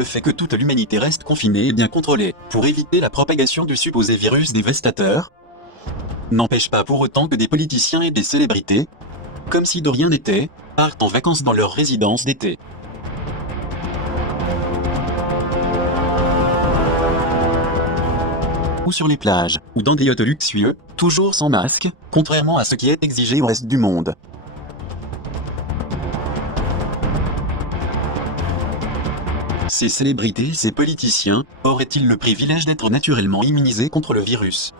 Le fait que toute l'humanité reste confinée et bien contrôlée, pour éviter la propagation du supposé virus dévastateur, n'empêche pas pour autant que des politiciens et des célébrités, comme si de rien n'était, partent en vacances dans leur résidence d'été. Ou sur les plages, ou dans des yachts luxueux, toujours sans masque, contrairement à ce qui est exigé au reste du monde. Ces célébrités, ces politiciens, auraient-ils le privilège d'être naturellement immunisés contre le virus ?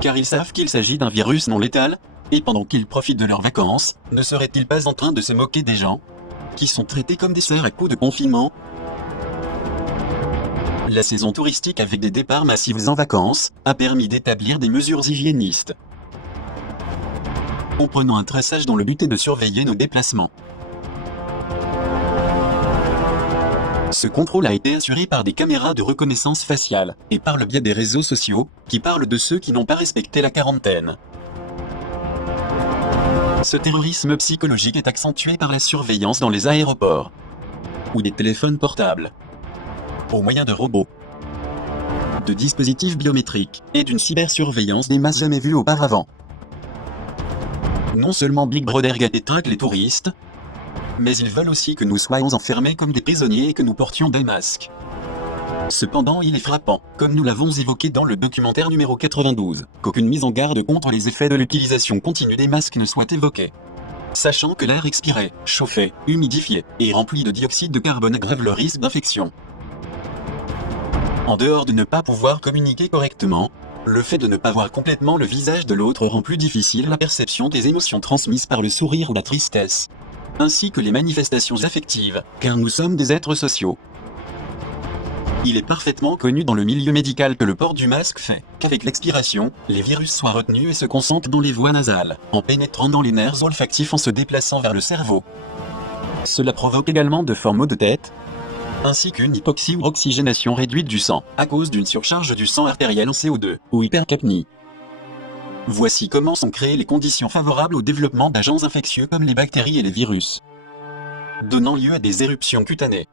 Car ils savent qu'il s'agit d'un virus non létal, et pendant qu'ils profitent de leurs vacances, ne seraient-ils pas en train de se moquer des gens qui sont traités comme des cerfs à coups de confinement ? La saison touristique avec des départs massifs en vacances a permis d'établir des mesures hygiénistes, comprenant un traçage dont le but est de surveiller nos déplacements. Ce contrôle a été assuré par des caméras de reconnaissance faciale et par le biais des réseaux sociaux qui parlent de ceux qui n'ont pas respecté la quarantaine. Ce terrorisme psychologique est accentué par la surveillance dans les aéroports ou des téléphones portables, au moyen de robots, de dispositifs biométriques et d'une cybersurveillance des masses jamais vues auparavant. Non seulement Big Brother traque les touristes, mais ils veulent aussi que nous soyons enfermés comme des prisonniers et que nous portions des masques. Cependant, il est frappant, comme nous l'avons évoqué dans le documentaire numéro 92, qu'aucune mise en garde contre les effets de l'utilisation continue des masques ne soit évoquée. Sachant que l'air expiré, chauffé, humidifié et rempli de dioxyde de carbone aggrave le risque d'infection. En dehors de ne pas pouvoir communiquer correctement, le fait de ne pas voir complètement le visage de l'autre rend plus difficile la perception des émotions transmises par le sourire ou la tristesse, ainsi que les manifestations affectives, car nous sommes des êtres sociaux. Il est parfaitement connu dans le milieu médical que le port du masque fait qu'avec l'expiration, les virus soient retenus et se concentrent dans les voies nasales, en pénétrant dans les nerfs olfactifs en se déplaçant vers le cerveau. Cela provoque également de forts maux de tête, ainsi qu'une hypoxie ou oxygénation réduite du sang, à cause d'une surcharge du sang artériel en CO2, ou hypercapnie. Voici comment sont créées les conditions favorables au développement d'agents infectieux comme les bactéries et les virus, donnant lieu à des éruptions cutanées,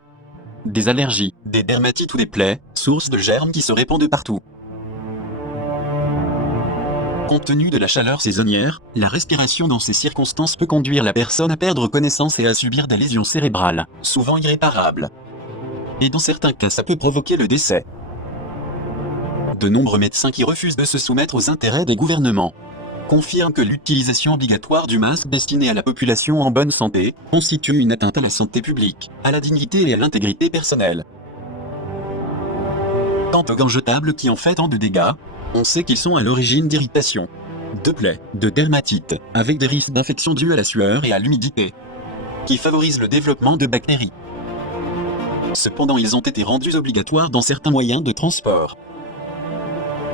des allergies, des dermatites ou des plaies, sources de germes qui se répandent partout. Compte tenu de la chaleur saisonnière, la respiration dans ces circonstances peut conduire la personne à perdre connaissance et à subir des lésions cérébrales, souvent irréparables. Et dans certains cas, ça peut provoquer le décès. De nombreux médecins qui refusent de se soumettre aux intérêts des gouvernements confirment que l'utilisation obligatoire du masque destiné à la population en bonne santé constitue une atteinte à la santé publique, à la dignité et à l'intégrité personnelle. Quant aux gants jetables qui ont fait tant de dégâts, on sait qu'ils sont à l'origine d'irritations, de plaies, de dermatites, avec des risques d'infection dus à la sueur et à l'humidité, qui favorisent le développement de bactéries. Cependant, ils ont été rendus obligatoires dans certains moyens de transport,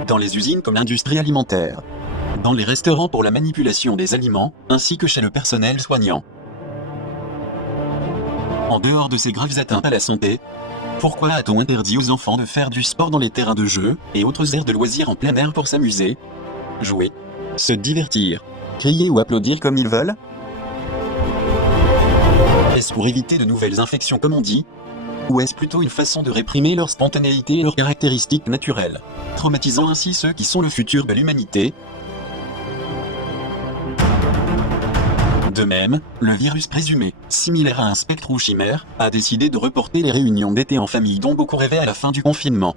dans les usines comme l'industrie alimentaire, dans les restaurants pour la manipulation des aliments, ainsi que chez le personnel soignant. En dehors de ces graves atteintes à la santé, pourquoi a-t-on interdit aux enfants de faire du sport dans les terrains de jeu et autres aires de loisirs en plein air pour s'amuser, jouer, se divertir, crier ou applaudir comme ils veulent? Est-ce pour éviter de nouvelles infections comme on dit? Ou est-ce plutôt une façon de réprimer leur spontanéité et leurs caractéristiques naturelles, traumatisant ainsi ceux qui sont le futur de l'humanité? De même, le virus présumé, similaire à un spectre ou chimère, a décidé de reporter les réunions d'été en famille dont beaucoup rêvaient à la fin du confinement.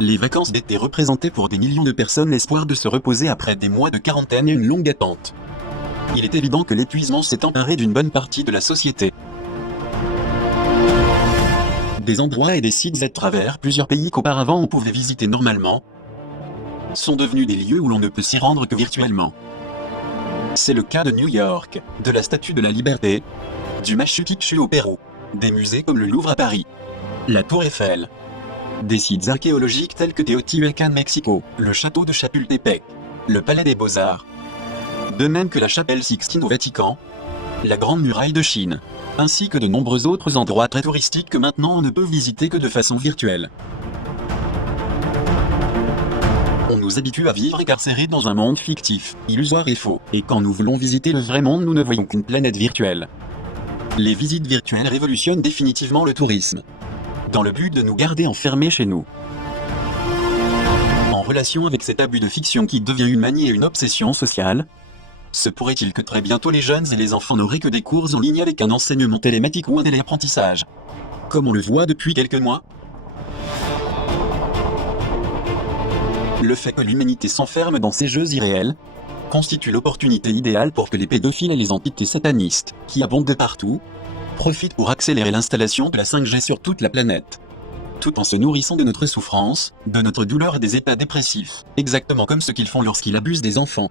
Les vacances d'été représentaient pour des millions de personnes l'espoir de se reposer après des mois de quarantaine et une longue attente. Il est évident que l'épuisement s'est emparé d'une bonne partie de la société. Des endroits et des sites à travers plusieurs pays qu'auparavant on pouvait visiter normalement sont devenus des lieux où l'on ne peut s'y rendre que virtuellement. C'est le cas de New York, de la Statue de la Liberté, du Machu Picchu au Pérou, des musées comme le Louvre à Paris, la Tour Eiffel, des sites archéologiques tels que Teotihuacan Mexico, le château de Chapultepec, le Palais des Beaux-Arts, de même que la chapelle Sixtine au Vatican, la Grande Muraille de Chine, ainsi que de nombreux autres endroits très touristiques que maintenant on ne peut visiter que de façon virtuelle. On nous habitue à vivre incarcérés dans un monde fictif, illusoire et faux, et quand nous voulons visiter le vrai monde, nous ne voyons qu'une planète virtuelle. Les visites virtuelles révolutionnent définitivement le tourisme, dans le but de nous garder enfermés chez nous. En relation avec cet abus de fiction qui devient une manie et une obsession sociale, se pourrait-il que très bientôt les jeunes et les enfants n'auraient que des cours en ligne avec un enseignement télématique ou un téléapprentissage, comme on le voit depuis quelques mois? Le fait que l'humanité s'enferme dans ces jeux irréels constitue l'opportunité idéale pour que les pédophiles et les entités satanistes, qui abondent de partout, profitent pour accélérer l'installation de la 5G sur toute la planète, tout en se nourrissant de notre souffrance, de notre douleur et des états dépressifs, exactement comme ce qu'ils font lorsqu'ils abusent des enfants.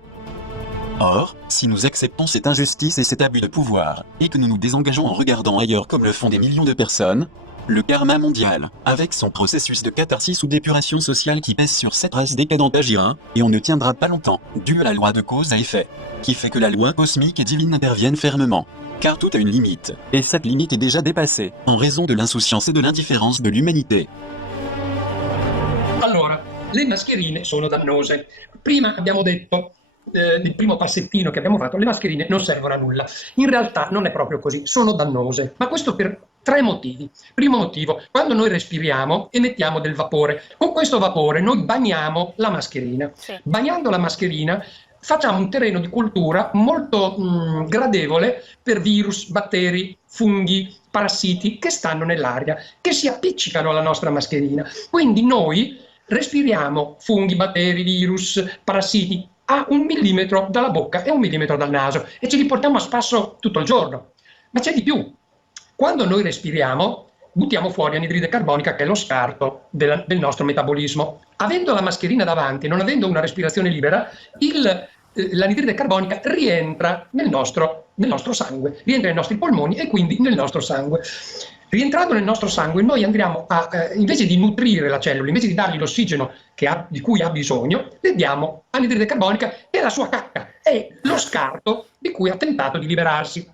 Or, si nous acceptons cette injustice et cet abus de pouvoir, et que nous nous désengageons en regardant ailleurs comme le font des millions de personnes, le karma mondial, avec son processus de catharsis ou d'épuration sociale qui pèse sur cette race décadente agira, et on ne tiendra pas longtemps, dû à la loi de cause à effet, qui fait que la loi cosmique et divine intervienne fermement. Car tout a une limite, et cette limite est déjà dépassée, en raison de l'insouciance et de l'indifférence de l'humanité. Allora, le mascherine sono dannose. Prima abbiamo detto, nel primo passettino che abbiamo fatto, le mascherine non servono a nulla. In realtà non è proprio così, sono dannose, ma questo per 3 motivi. Primo motivo, quando noi respiriamo emettiamo del vapore. Con questo vapore noi bagniamo la mascherina. Sì. Bagnando la mascherina facciamo un terreno di cultura molto gradevole per virus, batteri, funghi, parassiti che stanno nell'aria, che si appiccicano alla nostra mascherina. Quindi noi respiriamo funghi, batteri, virus, parassiti a 1 millimetro dalla bocca e 1 millimetro dal naso e ce li portiamo a spasso tutto il giorno. Ma c'è di più. Quando noi respiriamo, buttiamo fuori anidride carbonica, che è lo scarto del nostro metabolismo. Avendo la mascherina davanti, non avendo una respirazione libera, l'anidride carbonica rientra nel nostro sangue, rientra nei nostri polmoni e quindi nel nostro sangue. Rientrando nel nostro sangue, noi andremo a, invece di nutrire la cellula, invece di dargli l'ossigeno di cui ha bisogno, le diamo anidride carbonica e la sua cacca, è lo scarto di cui ha tentato di liberarsi.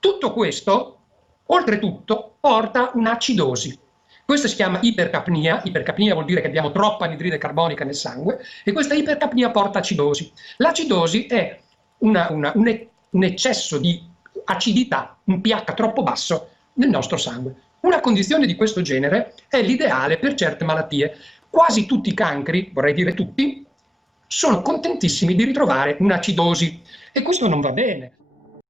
Tutto questo, oltretutto, porta un'acidosi. Questo si chiama ipercapnia. Ipercapnia vuol dire che abbiamo troppa anidride carbonica nel sangue e questa ipercapnia porta acidosi. L'acidosi è un eccesso di acidità, un pH troppo basso nel nostro sangue. Una condizione di questo genere è l'ideale per certe malattie. Quasi tutti i cancri, vorrei dire tutti, sono contentissimi di ritrovare un'acidosi e questo non va bene.